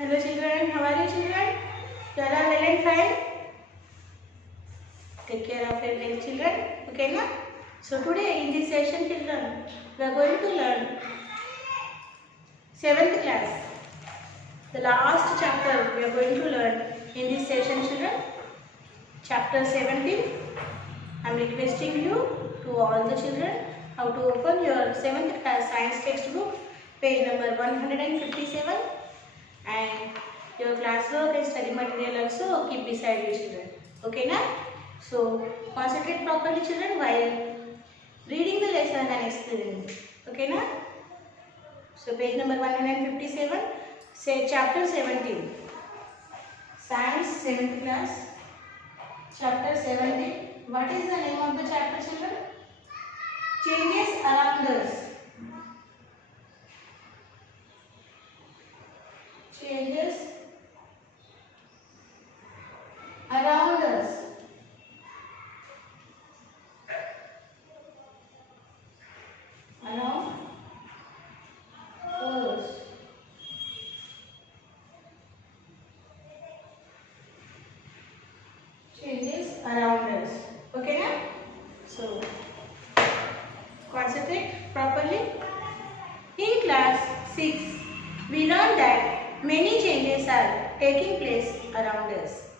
Hello children, how are you children? You all are well and fine? Take care of your health children, okay na? So today in this session children, we are going to learn 7th class. The last chapter we are going to learn in this session children. Chapter 17. I am requesting you to all the children how to open your 7th class science textbook, page number 157, and your classwork and study material also keep beside you children. Okay na? So concentrate properly children while reading the lesson and explaining. Okay na? So page number 157, say chapter 17. Science 7th class. Chapter 17. What is the name of the chapter children? Changes around us. Changes around us. Around us. Changes around us. Okay na? So concentrate properly. In class 6, we learned that many changes are taking place around us.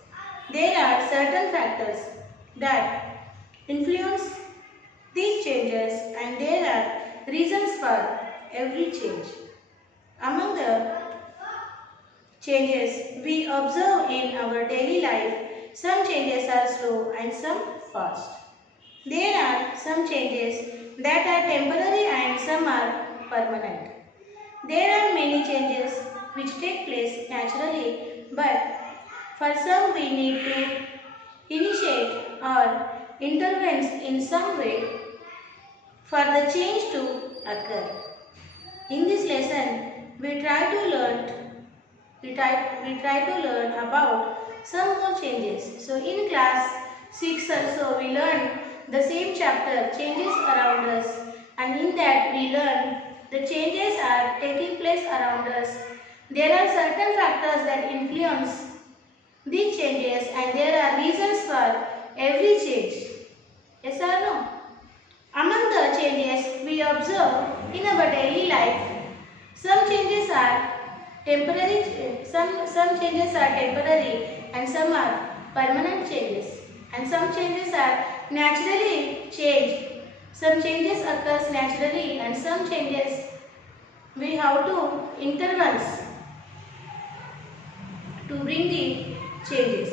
There are certain factors that influence these changes and there are reasons for every change. Among the changes we observe in our daily life, some changes are slow and some fast. There are some changes that are temporary and some are permanent. There are many changes which take place naturally, but for some we need to initiate or intervene in some way for the change to occur. In this lesson, we try to learn about some more changes. So in class 6 also we learned the same chapter, changes around us, and in that we learn the changes are taking place around us. There are certain factors that influence these changes and there are reasons for every change. Yes or no? Among the changes we observe in our daily life, some changes are temporary, some changes are temporary and some are permanent changes, and some changes are naturally changed. Some changes occurs naturally and some changes we have to intervene to bring the changes.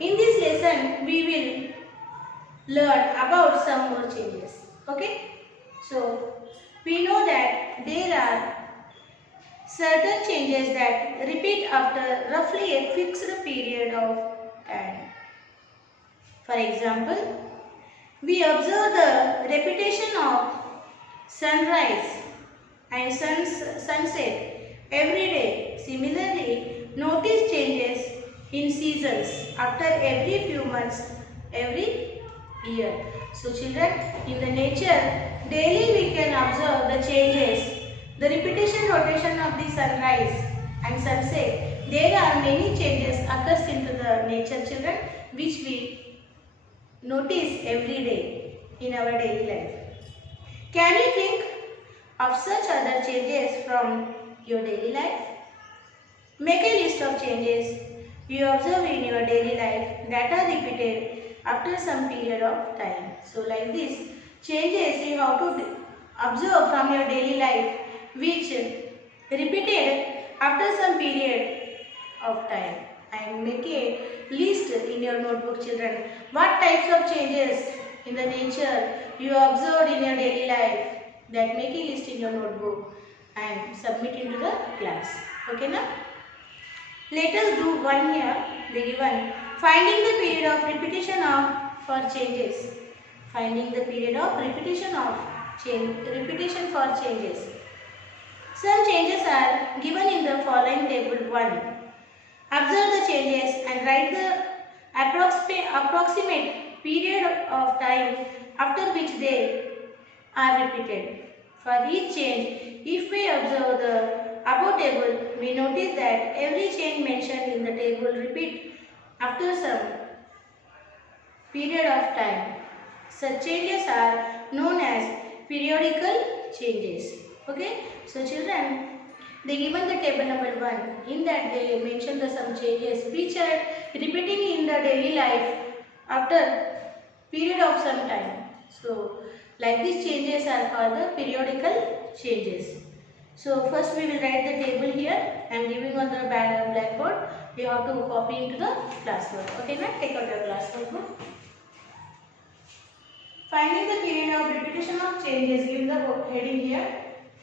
In this lesson we will learn about some more changes. Okay? So we know that there are certain changes that repeat after roughly a fixed period of time. For example, we observe the repetition of sunrise and sunset every day. Similarly, notice changes in seasons after every few months, every year. So children, in the nature, daily we can observe the changes, the repetition rotation of the sunrise and sunset. There are many changes occurs into the nature children which we notice every day in our daily life. Can you think of such other changes from your daily life? Make a list of changes you observe in your daily life that are repeated after some period of time. So like this, changes you have to observe from your daily life which repeated after some period of time, and make a list in your notebook children. What types of changes in the nature you observed in your daily life, that make a list in your notebook and submit into the class. Okay na? Let us do one here, the given. Finding the period of repetition of for changes. Finding the period of repetition for changes. Some changes are given in the following table 1. Observe the changes and write the approximate period of time after which they are repeated. For each change, if we observe the above table, we notice that every change mentioned in the table repeat after some period of time. Such changes are known as periodical changes. Okay, so children, they given the table number 1. In that they mention the some changes which are repeating in the daily life after period of some time. So like these changes are called the periodical changes. So first we will write the table here. I am giving on the blackboard. You have to copy into the classwork. Okay, now take out your classwork book. Finding the period of repetition of changes. Give the heading here.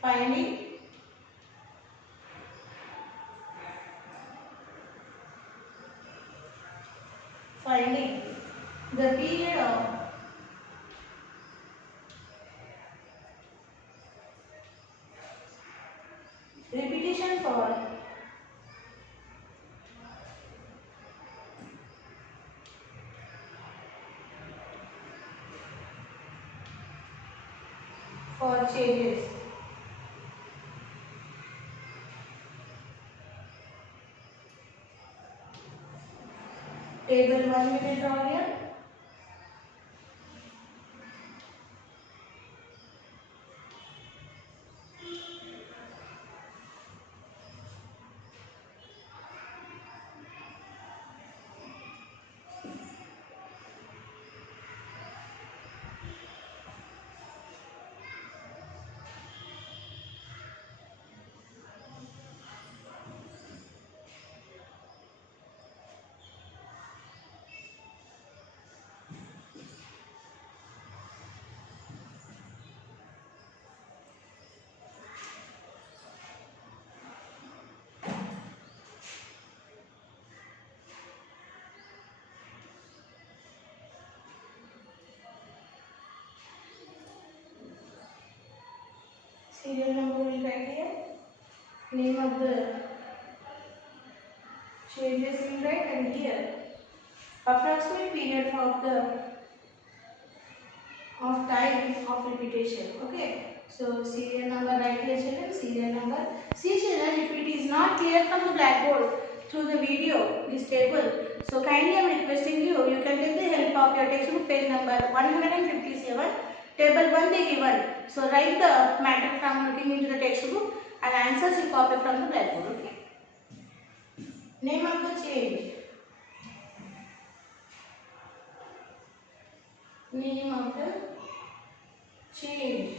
Finding the period of repetition for changes. Table 1 we will draw here. Serial number will write here. Name of the changes will write, and here approximate period of time of repetition. Okay. So serial number write here children. Serial number. See children, if it is not clear from the blackboard through the video, this table. So kindly I am requesting you. You can take the help of your textbook page number 157. Table 1 they given. So write the matter from looking into the textbook and answers you copy from the blackboard. Okay. Name of the change. Name of the change.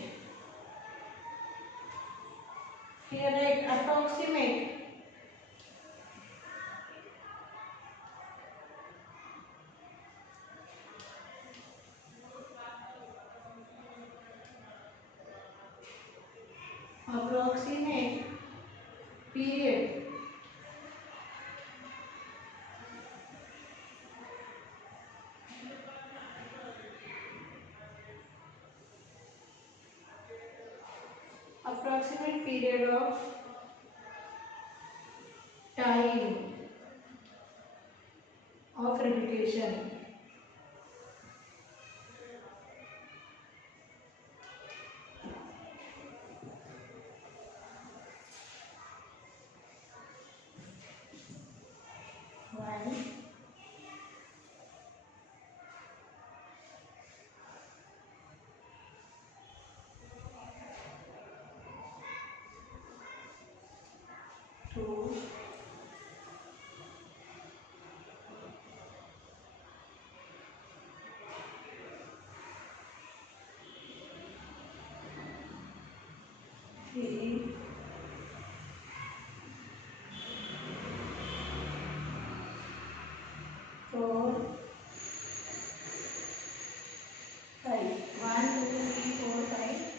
Here write approximate. Approximate period of time of repetition. One, two, three, four, five. 1, 2, 3, 4, 5.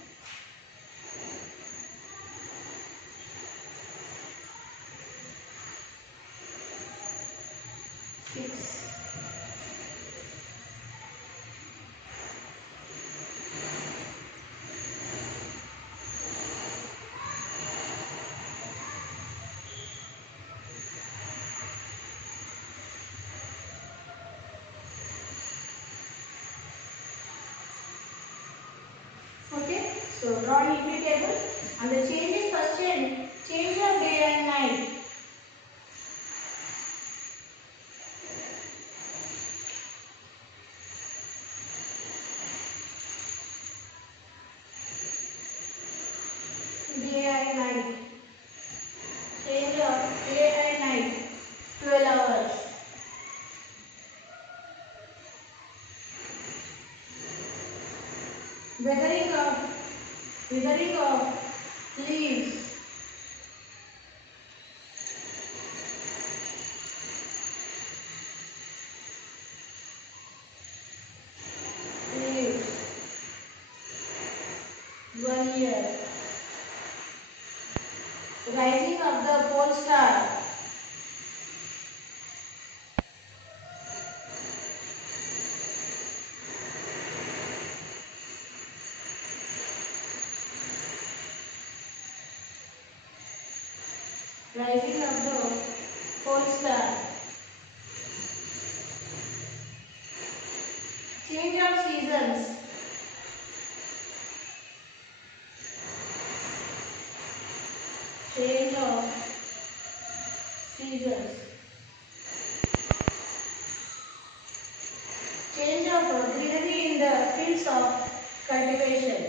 6. 7. So draw neatly table and the changes first change of day and night. Day and night. Change of day and night. 12 hours. Weathering of leaves. Leaves. 1 year. Rising of the pole star. Rising of the pole star. Change of seasons. Change of seasons. Change of greenery in the fields of cultivation.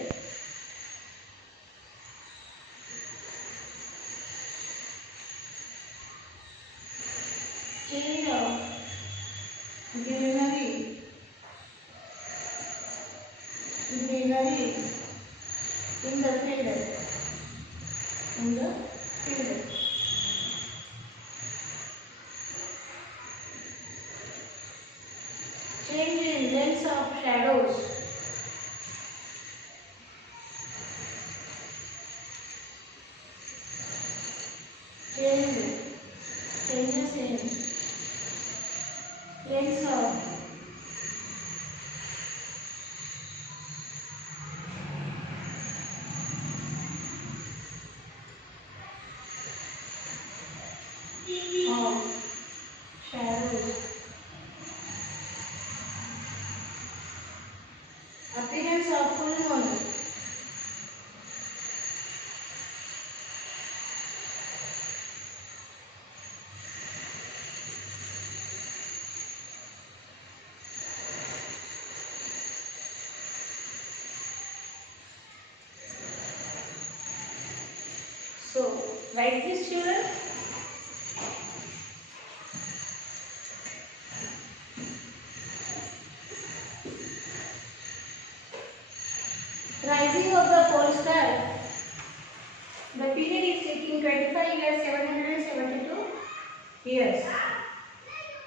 Change of greenery in the field. In the field. Change in lengths of shadows. Changes in lengths of shadows. Appearance of full moon. So, write this, children. Rising of the pole star. The period is taking 25 years 772 years.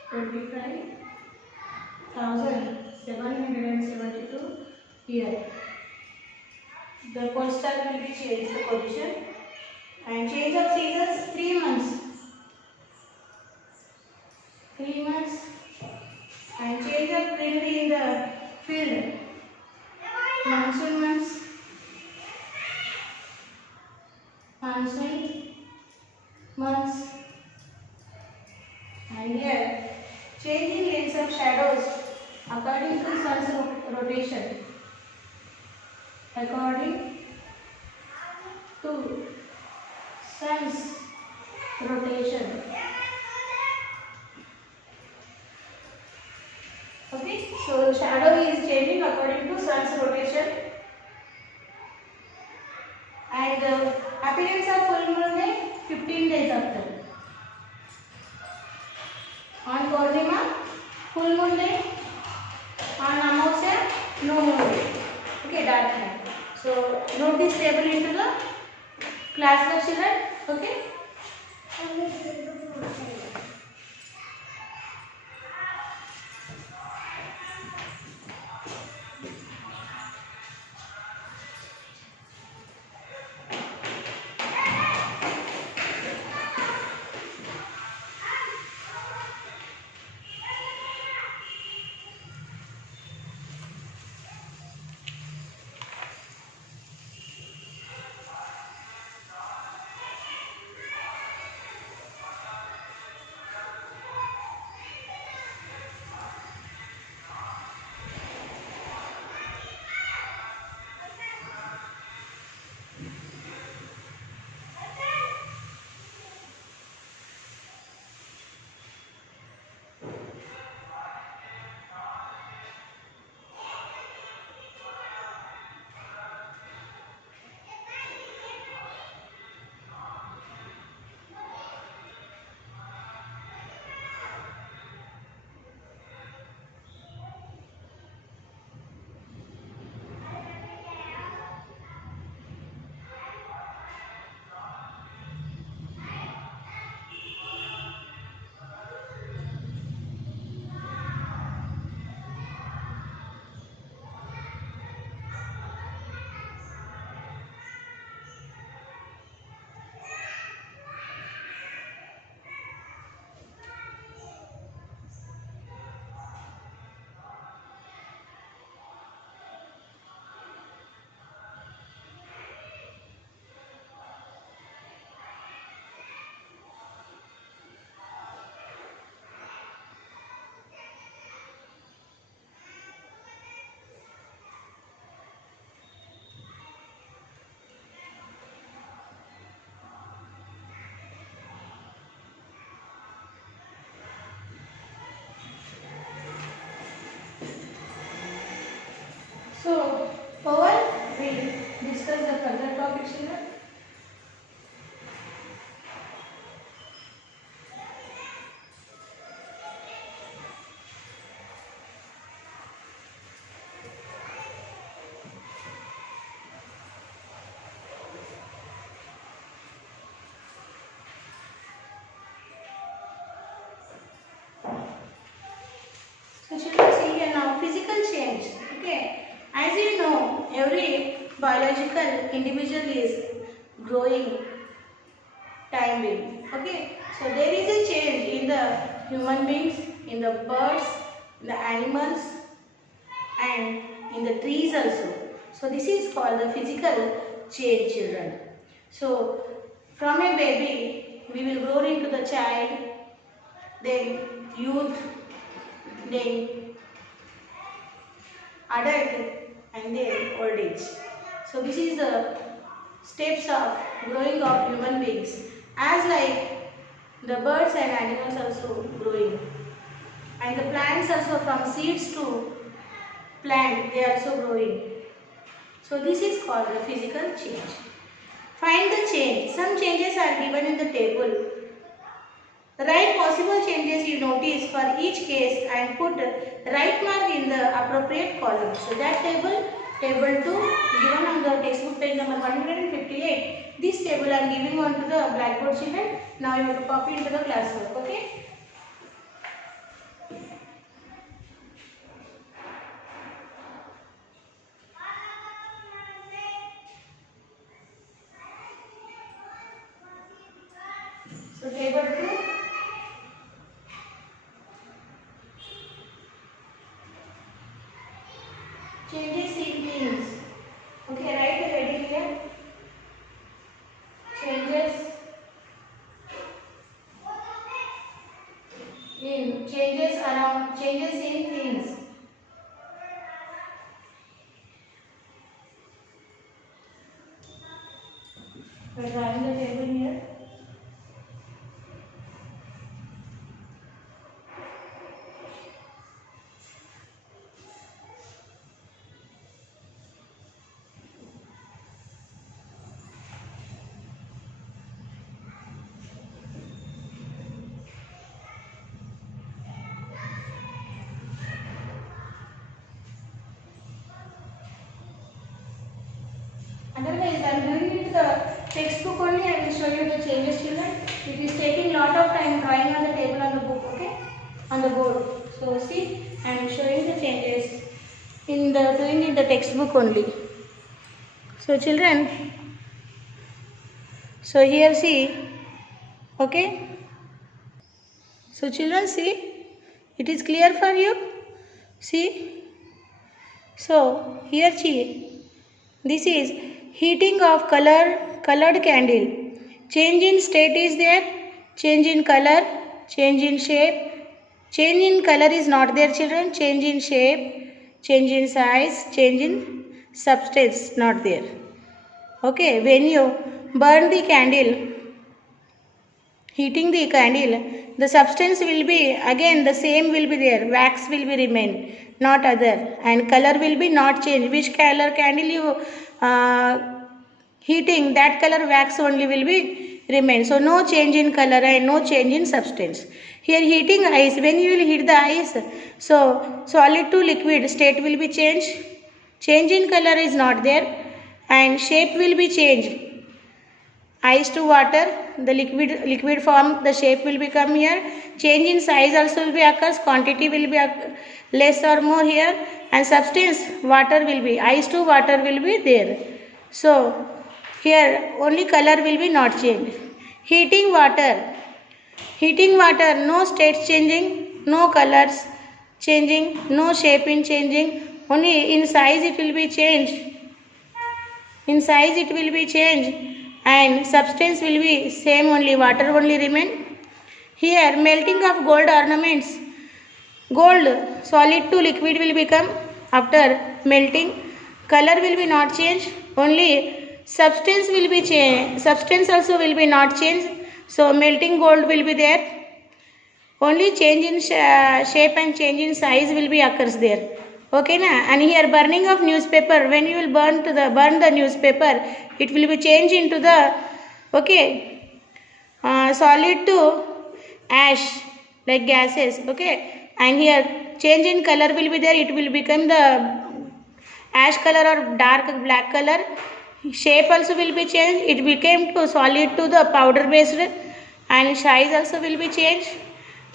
25,772 years. The pole star will be changed the position. And change of seasons 3 months. 3 months. And change of greenery in the field. Monsoon months. Monsoon months. And here, changing lengths of shadows according to sun's rotation. According to sun's rotation. Okay, so shadow is changing according to sun's rotation. And appearance of full moon day 15 days after. On Purnima, full moon day. On Amavasya, no moon day. Okay, dark night. So note this table into the class, children. Okay. discuss the further topic, children. So children, see here now physical change. Okay, as you know, every biological individual is growing time being. Okay, so there is a change in the human beings, in the birds, in the animals, and in the trees also. So this is called the physical change, children. So from a baby, we will grow into the child, then youth, then adult, and then old age. So this is the steps of growing of human beings. As like the birds and animals also growing, and the plants also from seeds to plant, they are also growing. So this is called the physical change. Find the change. Some changes are given in the table. Write possible changes you notice for each case and put right mark in the appropriate column. So that table 2 given on the textbook page number 158. This table I am giving on to the blackboard, children. Now you have to copy into the classwork. Okay. So table 2. Changes in things. Okay, write the heading here. Changes in things. We are drawing the table here. Otherwise, I am doing it the textbook only. I will show you the changes, children. It is taking lot of time drawing on the table on the book, okay, on the board. So see, I am showing the changes in the doing in the textbook only. So children, so here see, okay. So children, see, it is clear for you. See, so here see, this is heating of colored candle. Change in state is there, change in color, change in shape. Change in color is not there, children. Change in shape, change in size, change in substance not there. Okay, when you burn the candle, heating the candle, the substance will be again the same will be there. Wax will be remain, not other, and color will be not change. Which color candle you heating, that color wax only will be remain. So no change in color and no change in substance. Here heating ice, when you will heat the ice, so solid to liquid state will be changed. Change in color is not there, and shape will be changed. Ice to water, the liquid form, the shape will become here. Change in size also will be occurs, quantity will be less or more here, and substance water will be, ice to water will be there. So here only color will be not changed. Heating water, no states changing, no colors changing, no shape in changing, only in size it will be changed. In size it will be changed, and substance will be same only, water only remain. Here melting of gold ornaments, gold solid to liquid will become after melting. Color will be not changed, only substance will be changed. Substance also will be not changed. So melting gold will be there. Only change in shape and change in size will be occurs there. Okay na? And here burning of newspaper, when you will burn the newspaper, it will be changed into the solid to ash, like gases. Okay, and here change in color will be there, it will become the ash color or dark black color. Shape also will be changed, it became to solid to the powder based, and size also will be changed,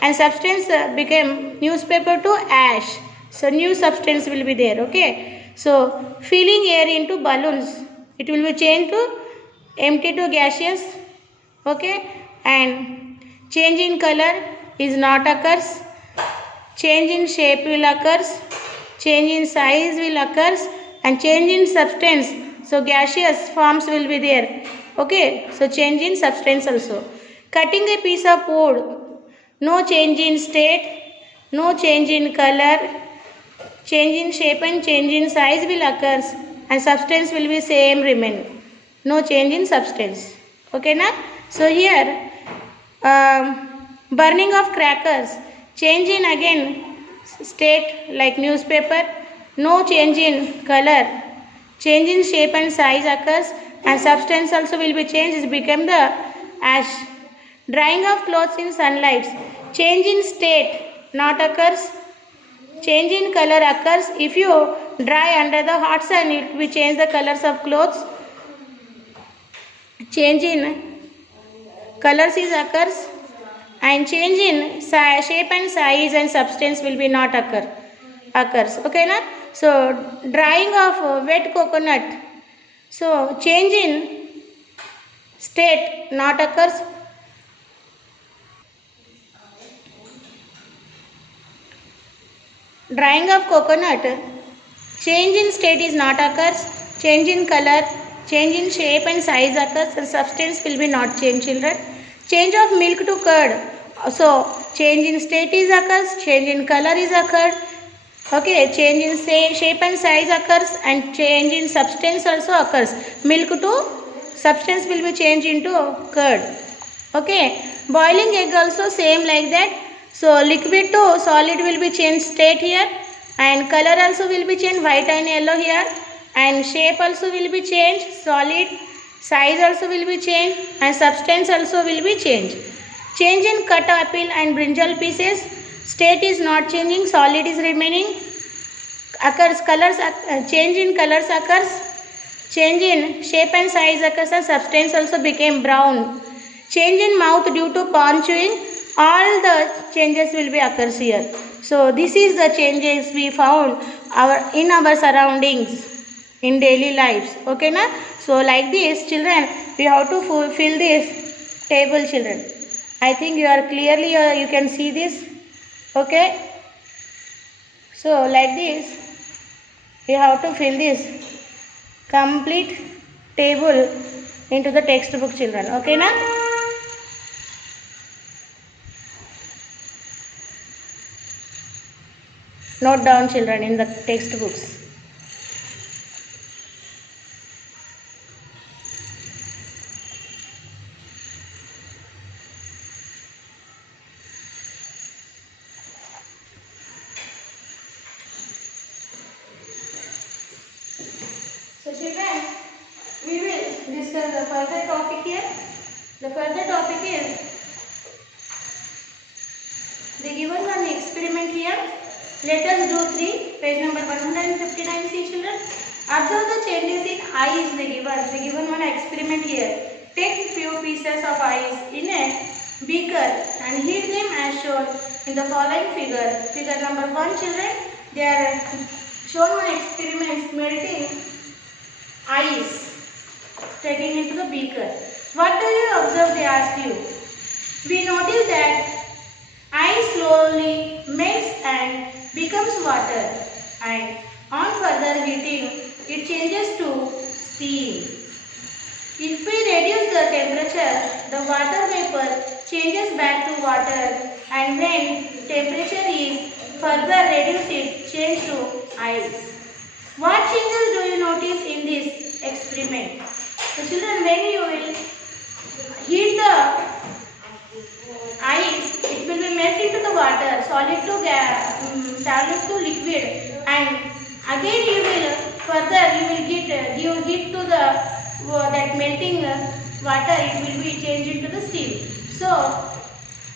and substance became newspaper to ash. So new substance will be there. Okay, so filling air into balloons, it will be changed to empty to gaseous. Okay, and change in color is not occurs, change in shape will occurs, change in size will occurs, and change in substance, so gaseous forms will be there. Okay, so change in substance also. Cutting a piece of wood, no change in state, no change in color, change in shape and change in size will occurs, and substance will be same remain, no change in substance. Okay na? So here burning of crackers, change in again state like newspaper, no change in color, change in shape and size occurs, and substance also will be changed, it become the ash. Drying of clothes in sunlight, change in state not occurs, change in color occurs. If you dry under the hot sun, it will change the colors of clothes. Change in colors is occurs, and change in shape and size and substance will be not occurs. Okay na? So drying of wet coconut, so change in state not occurs, drying of coconut, change in state is not occurs, change in color, change in shape and size occurs, and substance will be not changed, children. Change of milk to curd, so change in state is occurs, change in color is occurred. Okay, change in shape and size occurs, and change in substance also occurs. Milk to substance will be changed into curd. Okay, boiling egg also same like that. So liquid to solid will be changed state here, and color also will be changed, white and yellow here, and shape also will be changed solid, size also will be changed, and substance also will be changed. Change in cut apple and brinjal pieces, state is not changing, solid is remaining. Occurs colors, change in colors occurs, change in shape and size occurs, and substance also became brown. Change in mouth due to palm chewing, all the changes will be occurs here. So this is the changes we found in our surroundings in daily lives. Okay na? So like this, children, we have to fill this table, children. I think you are clearly you can see this. Okay, so like this you have to fill this complete table into the textbook, children. Okay na? Note down, children, in the textbooks. So children, we will discuss the further topic here. The further topic is the given one experiment here. Let us do 3, page number 159. See, children, observe the changes in ice. The given one experiment here. Take few pieces of ice in a beaker and heat them as shown in the following figure. Figure number 1, children. They are shown one experiment melting ice, taking into the beaker. What do you observe? They ask you. We notice that ice slowly melts and becomes water, and on further heating it changes to steam. If we reduce the temperature, the water vapor changes back to water, and when temperature is further reduced, it changes to ice. What changes do you notice in this experiment? So children, when you will heat the ice, it will be melt into the water, solid to liquid. and again you will further you will get you heat to the that melting water, it will be changed into the steam. So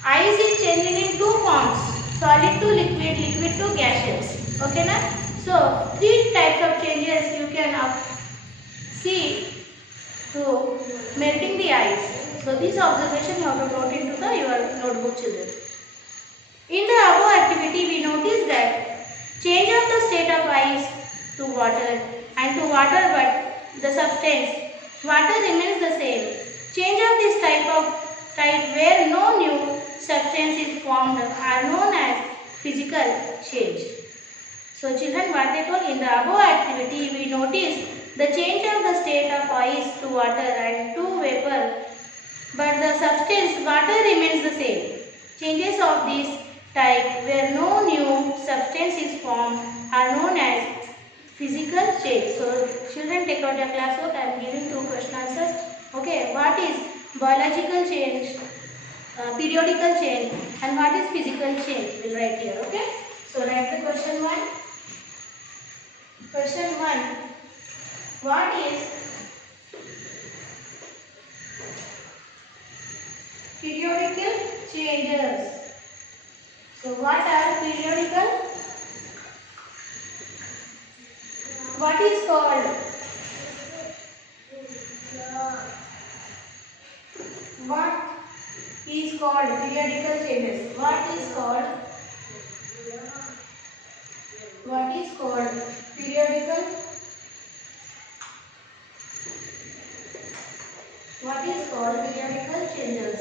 ice is changing in two forms, solid to liquid, liquid to gaseous. Okay na? So three types of changes you can see to melting the ice. So this observation you have to note into your notebook, children. In the above activity we notice that change of the state of ice to water and to water, but the substance water remains the same. Change of this type where no new substance is formed are known as physical change. So children, what they told in the above activity we notice the change of the state of ice to water and to vapor, but the substance water remains the same. Changes of this type where no new substance is formed are known as physical change. So children, take out your classwork. I am giving two question answers. Okay, what is biological change, periodical change, and what is physical change? We'll write here. Okay. So write the question 1. Question 1. What is periodical changes? So what are periodical? What is called? What is called periodical changes? What is called? What is called periodical? What is called periodical changes?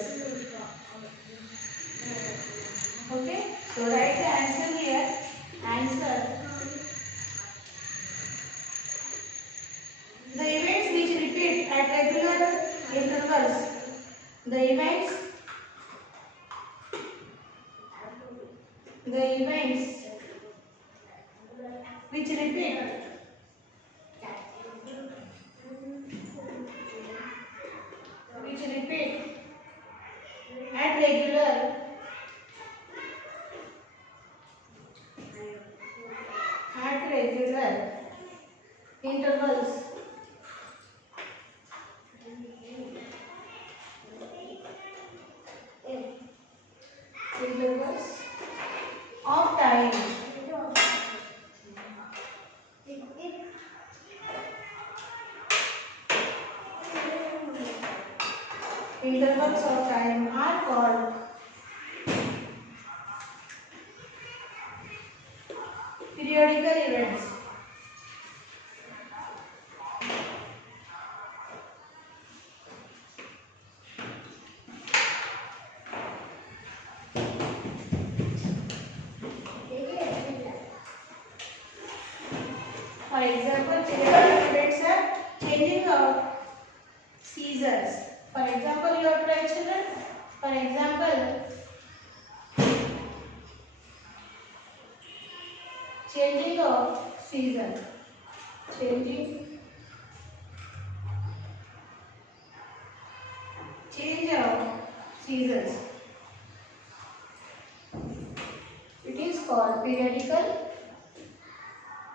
Okay, so write the answer here. Answer. The events which repeat at regular intervals. The events which repeat at regular intervals of time. Intervals of time are called periodical events. For example, periodic events are changing of seasons. For example, you have tried, children. For example, changing of season. Change of seasons. It is called periodical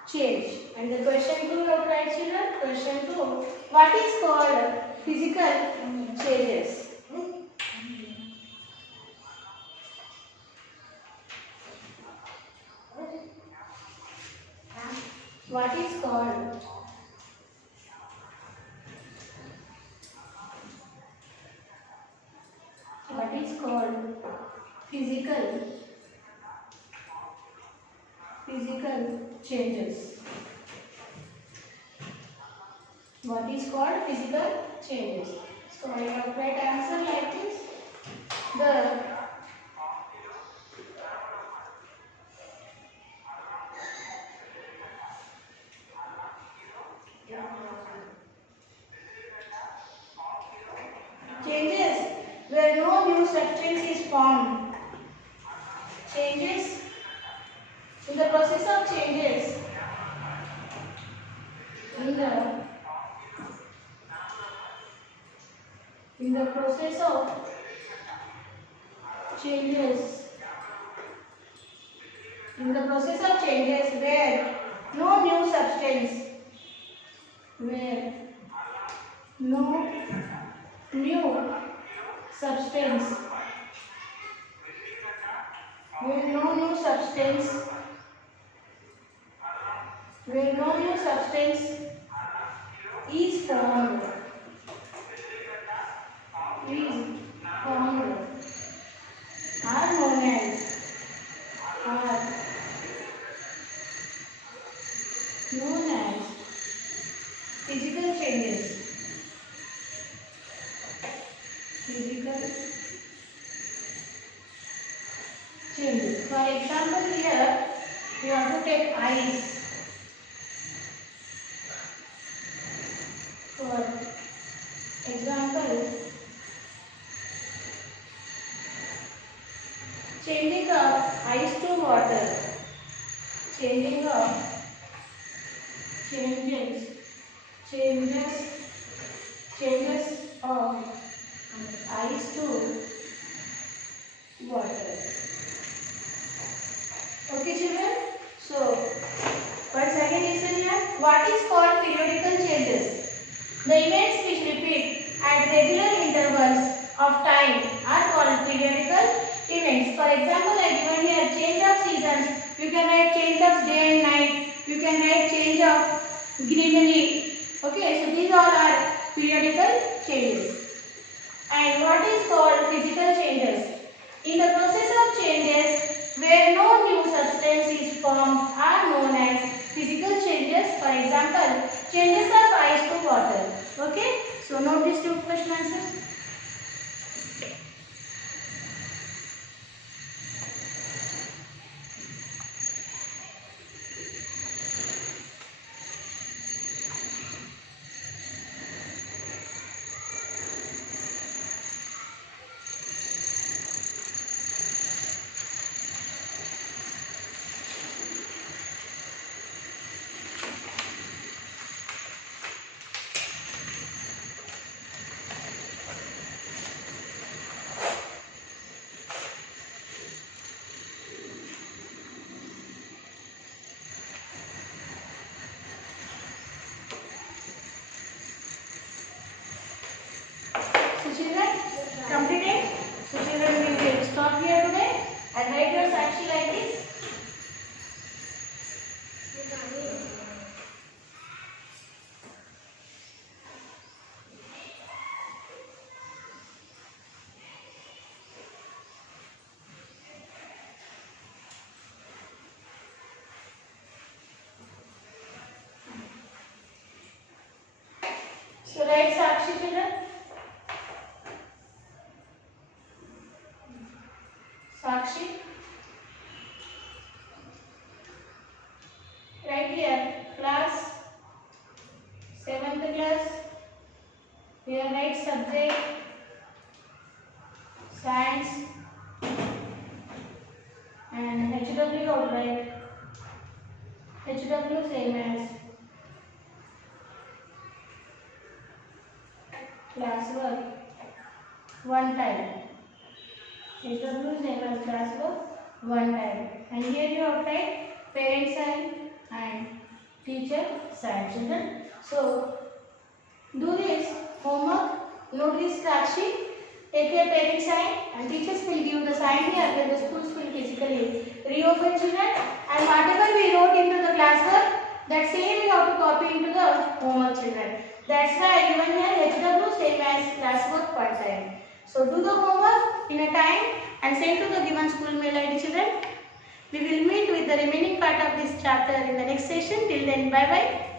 change. And the question 2 you have tried, children. Question 2. What is called physical changes? What is called physical changes? What is called physical changes? So I have write answer like this. The changes where no new substance is formed. Changes in the process of changes. In the process of changes. In the process of changes where no new substance, where no new substance, where no new substance, where no new substance is formed, are known as physical changes. Physical changes. For example, here we have to take ice. For example, changing of ice to water. Changing of changes of ice to water. Okay, children. So, once again listen here. What is called periodical changes? The events which repeat at regular intervals of time are called periodical events. For example, I given here change of seasons. You can write change of day and night. You can write change of greenery. Okay, so these all are periodical changes. And what is called physical changes? In the process of changes where no new substance is formed are known as physical changes. For example, changes of ice to water. Okay, so note these two question answers. Completed. So children, we will stop here today and write your Sakshi like this. So write Sakshi, children. Sakshi. Right here, class 7th class. Here write subject science and HW outright. HW same as classwork one time. HW same as classwork one time. And here you have type parent sign and teacher sign, children. So do this homework. Note this Sakshi. Take your parent sign and teachers will give the sign here when the schools will physically reopen, children. And whatever we wrote into the classwork, that same we have to copy into the homework, children. That's why I given here HW same as classwork one time. So do the homework in a time and send to the given school mail ID, children. We will meet with the remaining part of this chapter in the next session. Till then, bye bye.